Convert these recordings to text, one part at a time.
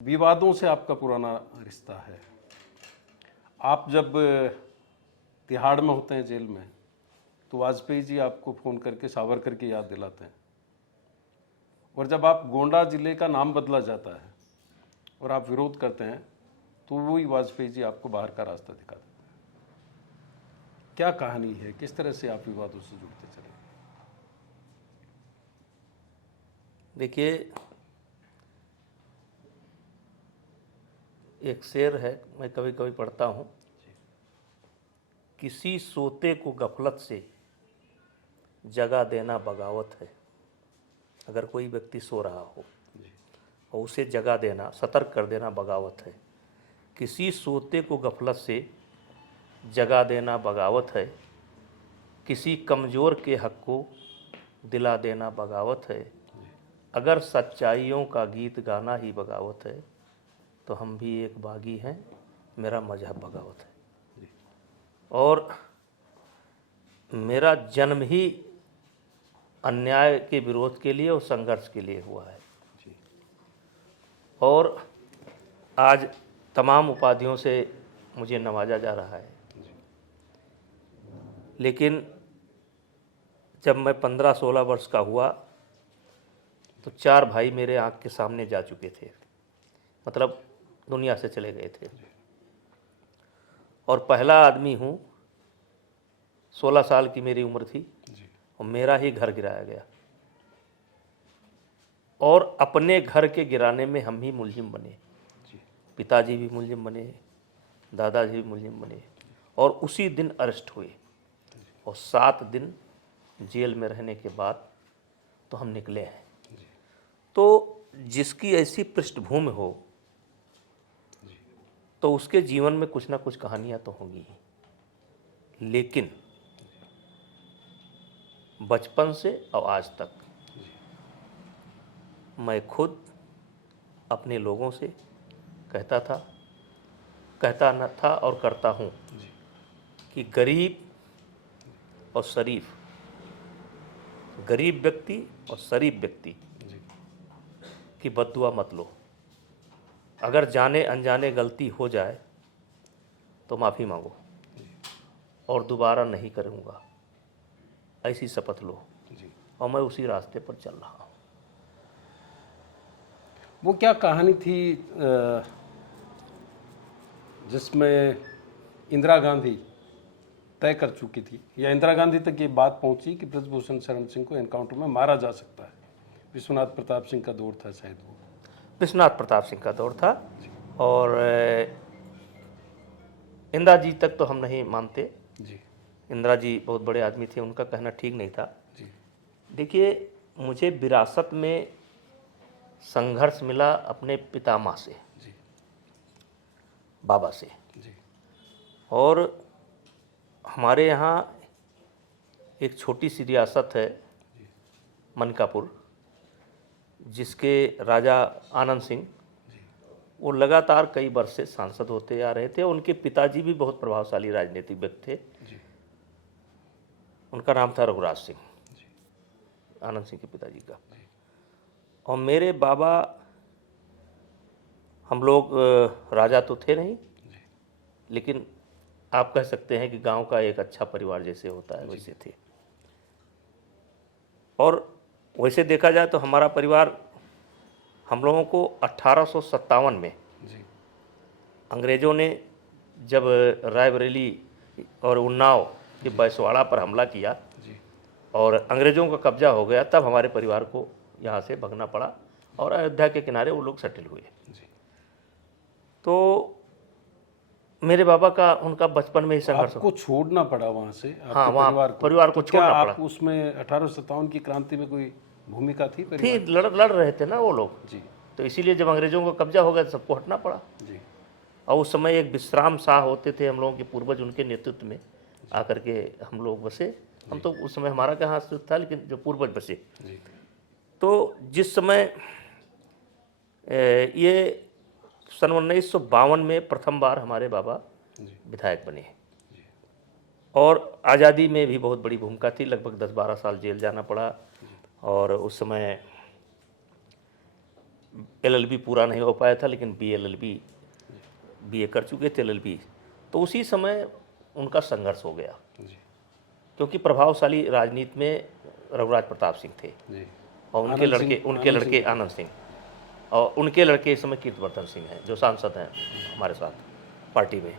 विवादों से आपका पुराना रिश्ता है। आप जब तिहाड़ में होते हैं जेल में, तो वाजपेयी जी आपको फ़ोन करके सावरकर की याद दिलाते हैं, और जब आप गोंडा जिले का नाम बदला जाता है और आप विरोध करते हैं, तो वही वाजपेयी जी आपको बाहर का रास्ता दिखा देते हैं। क्या कहानी है, किस तरह से आप विवादों से जुड़ते चले? देखिए, एक शेर है, मैं कभी कभी पढ़ता हूँ। किसी सोते को गफलत से जगा देना बगावत है। अगर कोई व्यक्ति सो रहा हो और उसे जगा देना, सतर्क कर देना बगावत है। किसी सोते को गफलत से जगा देना बगावत है। किसी कमज़ोर के हक को दिला देना बगावत है। अगर सच्चाइयों का गीत गाना ही बगावत है, तो हम भी एक बागी हैं, मेरा मजहब बगावत है। और मेरा जन्म ही अन्याय के विरोध के लिए और संघर्ष के लिए हुआ है। और आज तमाम उपाधियों से मुझे नवाजा जा रहा है। लेकिन जब मैं 15-16 वर्ष का हुआ तो 4 भाई मेरे आँख के सामने जा चुके थे, मतलब दुनिया से चले गए थे। और पहला आदमी हूँ, 16 साल की मेरी उम्र थी और मेरा ही घर गिराया गया। और अपने घर के गिराने में हम ही मुलजिम बने। पिताजी भी मुलजिम बने, दादाजी भी मुलजिम बने, और उसी दिन अरेस्ट हुए। और 7 दिन जेल में रहने के बाद तो हम निकले हैं। तो जिसकी ऐसी पृष्ठभूमि हो तो उसके जीवन में कुछ ना कुछ कहानियां तो होंगी ही। लेकिन बचपन से और आज तक मैं खुद अपने लोगों से कहता न था और करता हूँ कि गरीब व्यक्ति और शरीफ व्यक्ति की बद्दुआ मत लो। अगर जाने अनजाने गलती हो जाए तो माफ़ी मांगो और दोबारा नहीं करूँगा, ऐसी शपथ लो। और मैं उसी रास्ते पर चल रहा हूँ। वो क्या कहानी थी जिसमें इंदिरा गांधी तय कर चुकी थी, या इंदिरा गांधी तक ये बात पहुंची कि ब्रजभूषण शरण सिंह को एनकाउंटर में मारा जा सकता है? विश्वनाथ प्रताप सिंह का दौर था शायद वो। विश्वनाथ प्रताप सिंह का दौर था। और इंदिरा जी तक तो हम नहीं मानते जी। इंदिरा जी बहुत बड़े आदमी थे, उनका कहना ठीक नहीं था। जी। देखिए, मुझे विरासत में संघर्ष मिला अपने पितामह से, जी। बाबा से। जी। और हमारे यहाँ एक छोटी सी रियासत है मनकापुर, जिसके राजा आनंद सिंह, वो लगातार कई वर्ष से सांसद होते आ रहे थे। उनके पिताजी भी बहुत प्रभावशाली राजनीतिक व्यक्ति थे। जी। उनका नाम था रघुराज सिंह, आनंद सिंह के पिताजी का। और मेरे बाबा, हम लोग राजा तो थे नहीं, लेकिन आप कह सकते हैं कि गांव का एक अच्छा परिवार जैसे होता है वैसे थे। और वैसे देखा जाए तो हमारा परिवार, हम लोगों को 1857 में अंग्रेज़ों ने जब रायबरेली और उन्नाव के बैसवाड़ा पर हमला किया और अंग्रेज़ों का कब्जा हो गया, तब हमारे परिवार को यहाँ से भगना पड़ा और अयोध्या के किनारे वो लोग सेटल हुए। तो मेरे बाबा का, उनका बचपन में ही संघर्ष। आपको छोड़ना पड़ा वहाँ से? हाँ, वहाँ परिवार को छोड़ना पड़ा। आप उसमें 1857 की क्रांति में कोई भूमिका थी? थी, लड़ रहे थे ना वो लोग जी। तो इसीलिए जब अंग्रेज़ों का कब्जा हो गया तो सबको हटना पड़ा। जी। और उस समय एक विश्राम शाह होते थे हम लोगों के पूर्वज, उनके नेतृत्व में आकर के हम लोग बसे। हम तो उस समय हमारा कहाँ अस्तित्व था, लेकिन जो पूर्वज बसे। तो जिस समय ये सन 1952 में प्रथम बार हमारे बाबा विधायक बने, और आज़ादी में भी बहुत बड़ी भूमिका थी। लगभग 10-12 साल जेल जाना पड़ा। और उस समय LLB पूरा नहीं हो पाया था, लेकिन BA कर चुके थे, LLB। तो उसी समय उनका संघर्ष हो गया, जी क्योंकि प्रभावशाली राजनीति में रघुराज प्रताप सिंह थे जी और उनके लड़के आनंद सिंह, और उनके लड़के इस समय कीर्तिवर्धन सिंह हैं जो सांसद हैं हमारे साथ पार्टी में।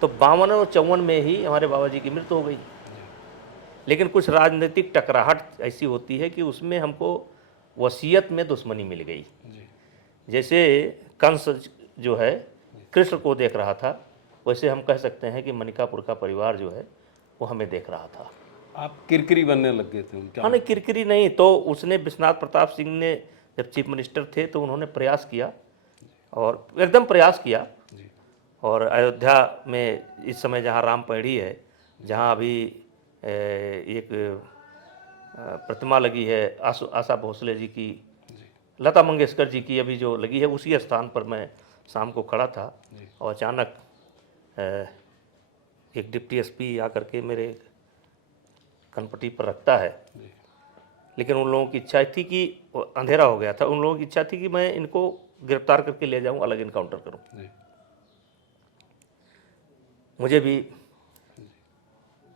तो 52 और 54 में ही हमारे बाबा जी की मृत्यु हो गई। लेकिन कुछ राजनीतिक टकराहट ऐसी होती है कि उसमें हमको वसीयत में दुश्मनी मिल गई। जी जैसे कंस जो है कृष्ण को देख रहा था, वैसे हम कह सकते हैं कि मनिकापुर का परिवार जो है वो हमें देख रहा था। आप किरकिरी बनने लग गए थे उनके? हाँ, नहीं किरकिरी नहीं, तो उसने विश्वनाथ प्रताप सिंह ने जब चीफ मिनिस्टर थे तो उन्होंने प्रयास किया, और एकदम प्रयास किया। जी और अयोध्या में इस समय जहाँ राम पैड़ी है, जहाँ अभी एक प्रतिमा लगी है आशा भोसले जी की, लता मंगेशकर जी की अभी जो लगी है, उसी स्थान पर मैं शाम को खड़ा था और अचानक एक डिप्टी SP आकर के मेरे कनपट्टी पर रखता है। लेकिन उन लोगों की इच्छा थी कि अंधेरा हो गया था, उन लोगों की इच्छा थी कि मैं इनको गिरफ्तार करके ले जाऊं, अलग इनकाउंटर करूं। मुझे भी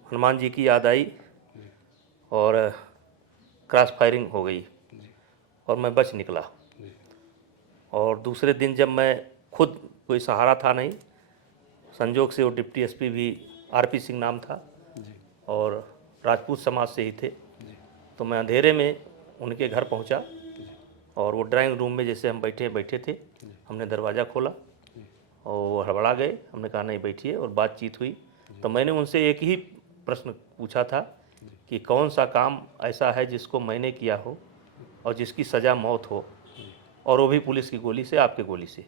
हनुमान जी की याद आई और क्रॉस फायरिंग हो गई और मैं बच निकला। और दूसरे दिन जब मैं खुद, कोई सहारा था नहीं, संजोग से वो डिप्टी SP भी RP सिंह नाम था और राजपूत समाज से ही थे, तो मैं अंधेरे में उनके घर पहुंचा और वो ड्राइंग रूम में जैसे हम बैठे थे, हमने दरवाज़ा खोला और वो हड़बड़ा गए। हमने कहा नहीं बैठिए, और बातचीत हुई। तो मैंने उनसे एक ही प्रश्न पूछा था कि कौन सा काम ऐसा है जिसको मैंने किया हो और जिसकी सज़ा मौत हो, और वो भी पुलिस की गोली से, आपके गोली से।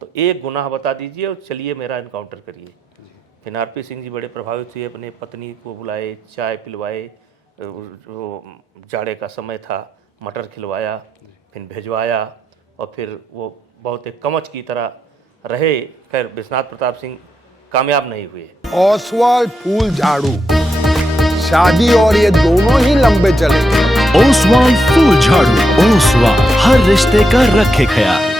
तो एक गुनाह बता दीजिए और चलिए मेरा इनकाउंटर करिए। फिर RP सिंह जी बड़े प्रभावित हुए, अपने पत्नी को बुलाए, चाय पिलवाए, वो जाड़े का समय था, मटर खिलवाया, फिर भिजवाया, और फिर वो बहुत एक कवच की तरह रहे। खैर विश्वनाथ प्रताप सिंह कामयाब नहीं हुए। ओसवाल फूल झाड़ू, शादी और ये दोनों ही लंबे चले। ओसवाल फूल झाड़ू, ओसवाल हर रिश्ते का रखे ख्याल।